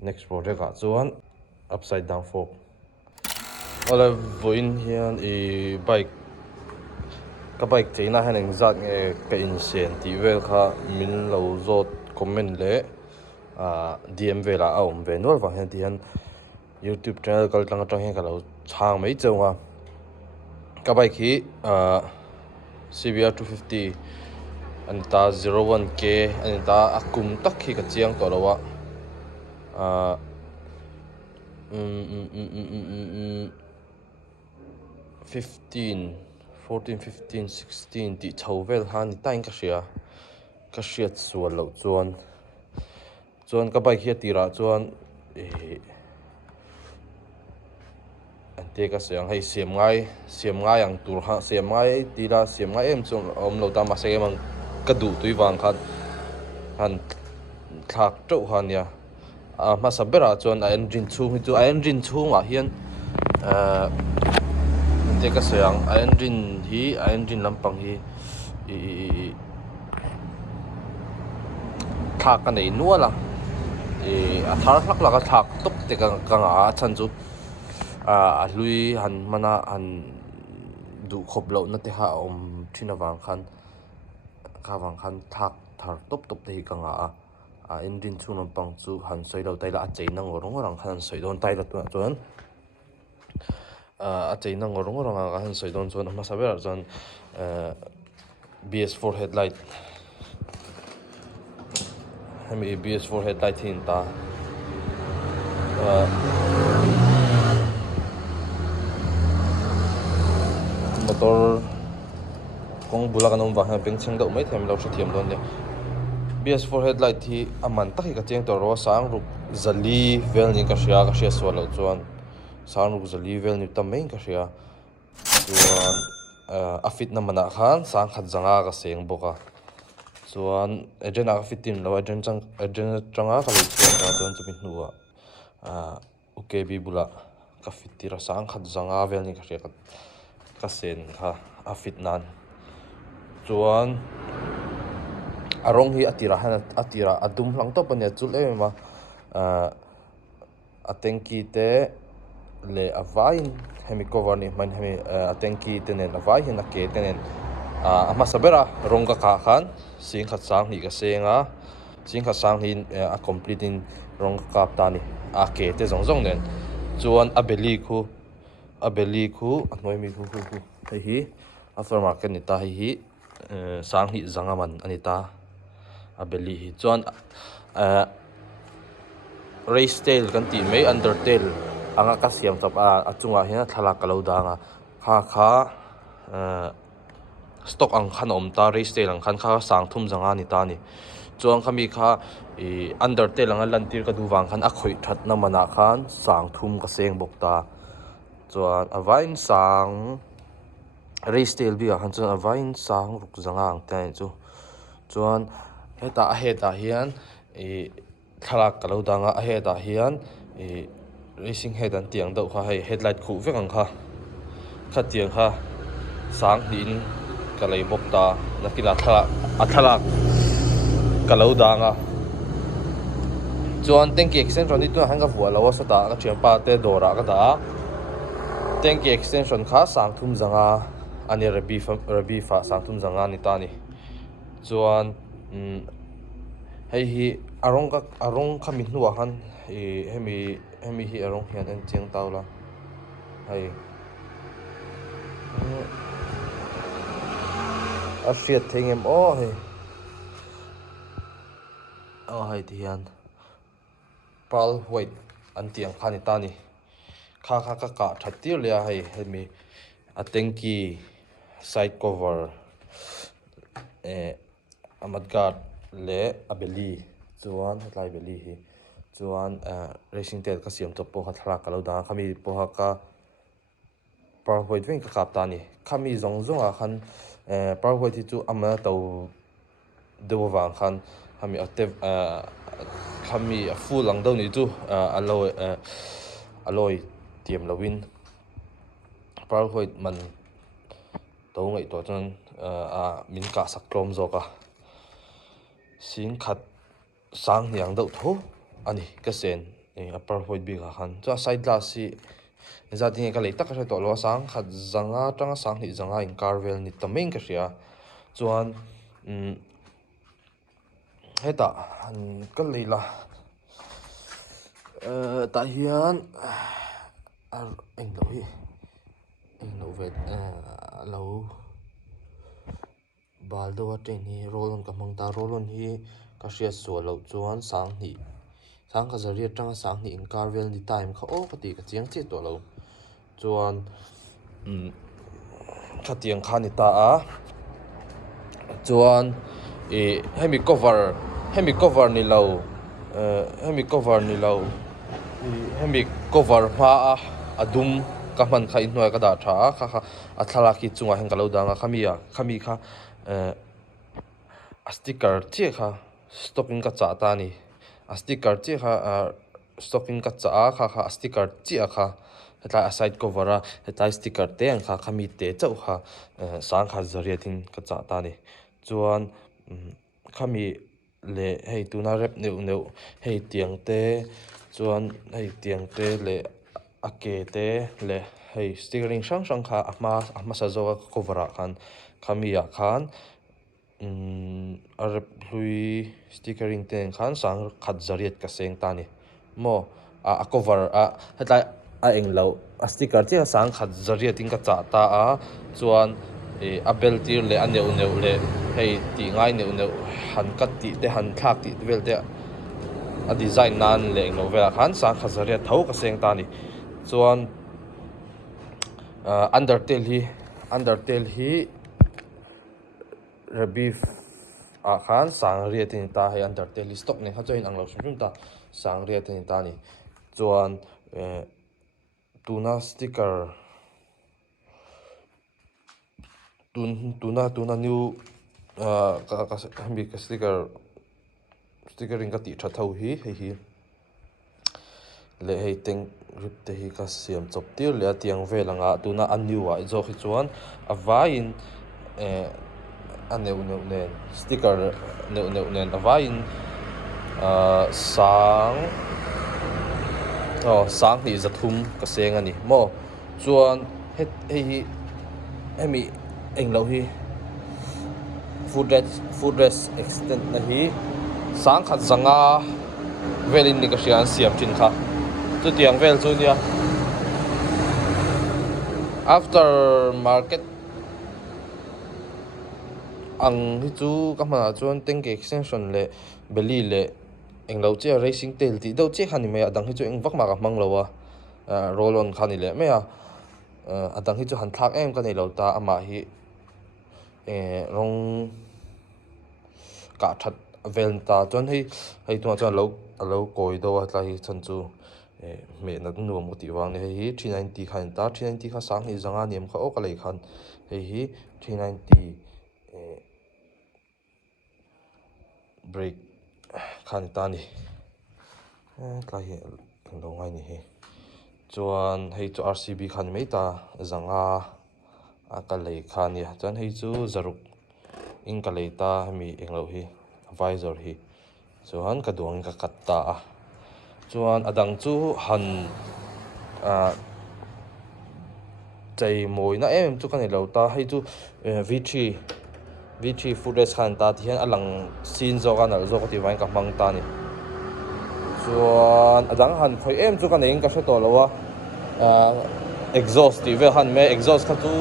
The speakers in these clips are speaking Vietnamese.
next project ah chuan upside down fork ola voin hian bike ka bike cheina han eng zat nge ka in sen ti vel kha min lo zot comment le dm vela a om ve nor wa hian ti han YouTube channel kal tlang atang hian ka lo chang mai chunga ka bike hi CBR 250 anita 01k anita akum tak hi ka chiang to lawa 15 14 15 16 ti chhovel han tain ka hriat sual lo chuan ka bike hi tira chuan ante ka sayang hei siam ngai ang tur ha siam ngai tira siam ngai em chung om lo ta ma se mang ka du tui wang khan han thak tau han ya ma sabera chuan a engine chung hi chu a engine chung ah hian ante ka sayang a engine lampang hi thak ka nei nuala a thar hlak laka thak top te ka nga chan chu a lui han mana han du khop lo na te ha om thina wang khan thak thar top te hi ka nga a engine chung lampang chu han soi lo tai la a chei na ngorong rang khan soi don tai la tu chuan a chei na ngorong rang a han soi don chuan ma sabera chuan BS4 headlight hemi BS4 headlight hin ta motor kong bulak anom wa ha peng cheng do mai them lo thri thiam don le BS4 headlight hi aman takhi ka cheng to ro sang ruk zali vel ni ka hria so lo chuan sang ruk zali vel ni tam mai ka hria chuan a fit na mana khan sang khat zanga ka seng boka chuan agent a fit tin lo agent changa ka lo chuan chu mi hnuwa UKB bula ka fit tira sang khat zanga vel ni ka hria ka sen kha a fit nan chuan arong hi atira adum hlang to pania chul ema a tanki te le avain hemi cover ni man hemi a tanki tenen avai hin a ke tenen ama sabera ronga ka khan sing khat sang hi ka senga sing khat sang hi a complete in ronga kap ta ni a ke te zong nen chuan a beli khu anoi mi khu hi aftermarket ni ta hi sang hi zangaman anita abeli hi chuan race tail kan ti mai undertail anga ka siam chap a chunga hian thala kalo danga kha stock ang khan om ta race tail ang khan kha sang thum zanga ni ta ni chuan khami kha undertail anga lantir ka du wang khan a khoi that na mana khan sang thum ka seng bok ta chuan avain sang race tail bi khan chuan avain sang ruk zanga ang ta chu chuan heta hian thalak kalo danga a heta hian racing head an tiang do kha hei headlight khu vek ang kha tiang kha sang din kalai bok ta nakila thalak kalo danga chuan tanki extension ni tu hanga vuwa lawa sata ka thiam pa te dora ka da tanki extension kha sang thum zanga ani rabi fa sang thum zanga ni ta ni chuan hei hi arong khamin hnuwa han hemi hi arong hian an chiang taula hei a hriat thengem hei hei ti hian pearl white an tiang khani ta ni kha ka thattir le hei hemi a tanki side cover amatgat le abeli chuan hetlai beli hi chuan racing tail ka siam to po kha thla ka lo da khami po ha ka powerpoint veng ka kap ta ni khami zong a khan powerpoint hi chu ama to dewa wang khan khami active khami a full lang do ni chu alloy tiam lowin powerpoint man to ngai to chuan min ka sak klom zo ka sing khat sang niang do tho ani ka sen upper hoid bi kha khan cha side glass si za ding ka le tak ka to lo sang khat zanga tanga sang ni zanga in carvel ni tameng ka ria chuan heta ka leila ta hian englo hi englo vet lo baldo atin hi rolon ka mangta rolon hi ka hria so lo chuan sang ni sang ka zaria tanga sang ni in carvel ni time kha o ka ti ka chiang che to lo chuan khatiang kha ni ta a chuan hemi cover ni lo hemi cover ni lo hemi cover ma a adum ka man kha in noi ka da tha kha a thala ki chunga heng ka lo danga khami kha a sticker che kha stocking ka cha ta ni a sticker che kha stocking ka cha kha a sticker che kha hetlai a side cover a hetlai sticker te ang kha khami te chau kha sang kha zaria tin ka cha ta ni chuan khami le hei tuna rep neu hei tiang te chuan hei tiang te le a ke te le hei stickering sang kha a ma sa zo cover a khan khami a khan a rep hlui stickering ten khan sang khat zariat ka seng ta ni mo a cover a hetlai a englo a sticker che sang khat zariat tin ka cha ta a chuan a bel tir le a neu le hei ti ngai neu han kat ti te han thak ti vel te a design nan le englo vela khan sang khat zariat tho ka seng ta ni chuan undertail hi Rabif a khan sang ria tin ta hei undertail stock ne kha chain anglo shum ta sang ria tin ta ni chuan tuna sticker tuna new ka hemi ka stickering ka ti tha tho hi hei le hei teng rip te hi ka siam chop tir le atiang velanga tuna a new a zo khi chuan a vain a neu nen sticker neu nen a vain sang ni zathum ka seng ani mo chuan hei hemi englo hi food rest extend na hi sang khat zanga velin ni ka hrian siam thin kha chu tiang vel chu nia after market ang hi chu ka hmana chuan tengke extension le beli le englo che racing tail ti do che khani me adang hi chu eng vak ma ka mang lo a roll on khani le me a adang hi chu han thak em ka nei lo ta ama hi rong ka that vel ta chuan hei tu chuan lo koi do a tla hi chan chu me na nu mo ti wang ne hei 390 khan ta 390 kha sang hi zanga niam kha o ka lei khan hei 390 brake khan ta ni tla hi lo ngai ni hi chuan hei chu RCB khan mai ta zanga a ka lei khan ni chuan hei chu zaruk in ka lei ta mi englo hi visor hi chuan ka duang ka kat ta a chuan adang chu han chei moi na em chu ka nei lo ta hei chu V3 footage khan ta ti hian alang scene zo kan al zo ka ti wain ka mang ta ni chuan adang han khoi em chu ka nei ka hre to lo wa exhaust ti ve han me exhaust kha chu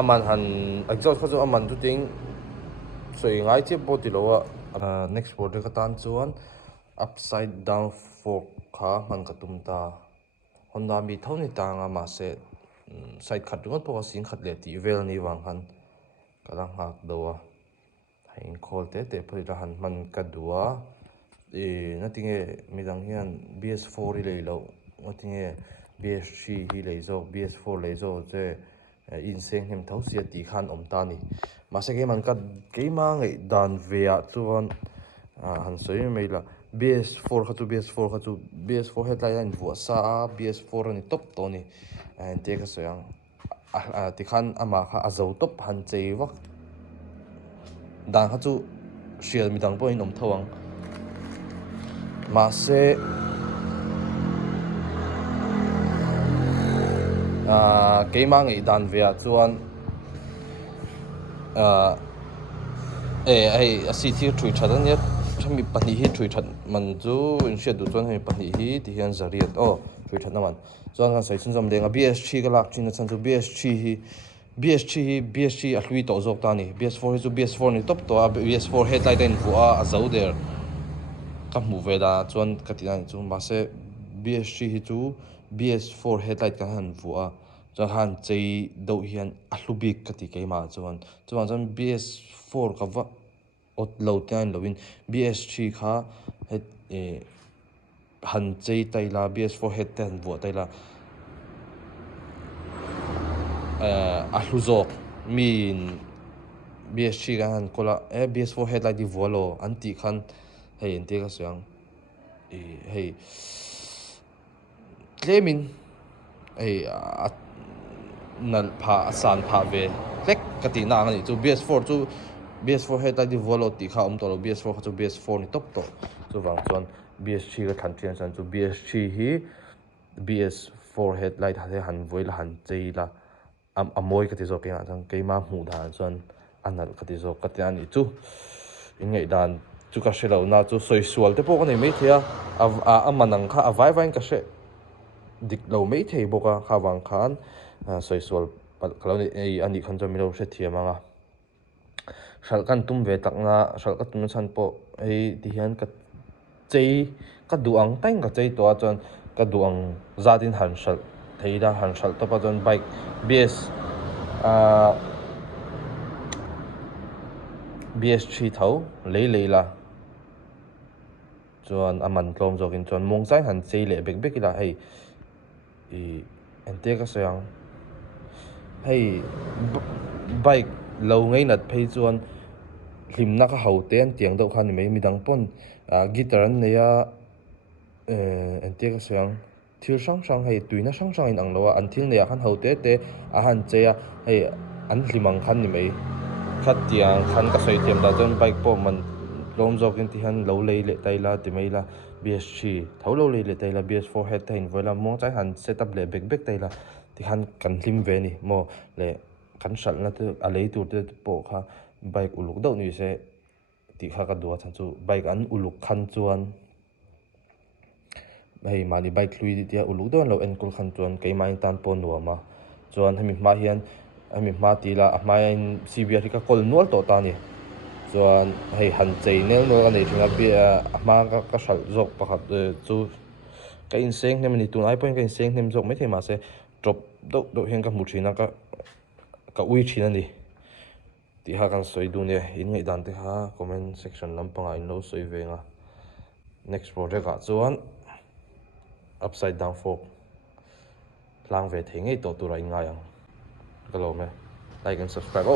aman han exhaust kha chu aman tu ting soi ngai che po ti lo wa next border ka tan chuan upside down fork kha man ka tum ta Honda mi thoni tanga ma se side khat ngot po sin khat le ti vel ni wang han kala hak dowa hain khol te phoi ra han man ka duwa natinge midang hian BS4 ri lei lo natinge BS3 hi lei zo BS4 lei zo che in seng hem thau sia ti khan om ta ni ma se ke man ka keima ngai dan ve a chuan han soi mai la BS4 kha chu BS4 headline vu sa BS4 ani top to ni an te ka soyang ti khan ama kha azo top han chei wak dan kha chu sial mi dang po in thawang ma se keima ngei dan vea chuan ai asi thir thui thatan ya thami pani hi thui that man chu in shed du chuan hemi pani hi ti hian zariat thui that na man chuan kan sai chun zam lenga BS3 ka lak thin chan chu BS3 a hlui to zok ta ni BS4 hi chu BS4 ni top to a BS4 headlight in vu a zo der ka mu ve da chuan katina chu ma se BS3 hi chu BS4 headlight ka han vu a chuan han chei do hian a hlubik ka ti keima chuan BS4 ka va ot lo tan lovin BS3 kha han chei taila BS4 head tan vu taila a hluzok min BS3 ka han kola BS4 headlight di volo anti khan hei ente ka sayang hei claimin hei nal pha asan pha ve lek kati na ngani chu BS4 headlight di volo ti kha to BS4 kha chu BS4 ni top to chu wang chuan BS3 ka than thian san chu BS3 hi BS4 headlight ha han voila han cheila amoi ka ti zo kena chang keima hmu dan chuan anal ka ti zo katian ni chu in ngei dan chu ka shelo na chu soi sual te pawh ka nei mai thia a manang kha a vai vai ka she dik lo mai thei boka khawang khan soi sual kalau ni ani khan cho mi lo she thiam anga shalkan tum ve takna shalka tum chan po ei ti hian ka chei ka duang tang ka chei to chuan ka duang zatin han shal theida han shal to pa chuan bike BS3 tho leila chuan aman tlom zokin chuan mong chai han chei le bek bek ila hei ente ka sayang hei bike lo ngei nat phei chuan hlimna ka hote an tiang do khan mai midang pon guitar an neya ente ka sayang thil sang hei tuina sang in ang lowa an thil neya khan hote te a han cheya hei an hlimang khan ni mai khat tiang khan ka soi thiam da chuan bike po man lom zokin ti han lo lei le taila ti mai la BS3 tho lo lei le taila BS4 head ta in voila mong chai han setup le bek taila ti han kan hlim ve ni mo le kan sal na te a lei tur te po kha bike uluk do ni se ti kha ka duwa chan chu bike an uluk khan chuan hei mani bike hlui ti uluk do lo enkul khan chuan keimai tan po nuama chuan hemi ma hian hemi ma ti la a hmain CBR ka kol nual to ta ni chuan hei han chei nel no ani thinga bi a hma ka sal zok pakhat chu ka in seng hnem ni tunai point ka in seng hnem zok mai thema se drop do hian ka mu thina ka ui thina ni ti ha kan soi du ne in ngei dan te ha comment section lampanga in lo soi venga next project a chuan upside down fork lang ve thei ngei to tura inga yang kalo me like and subscribe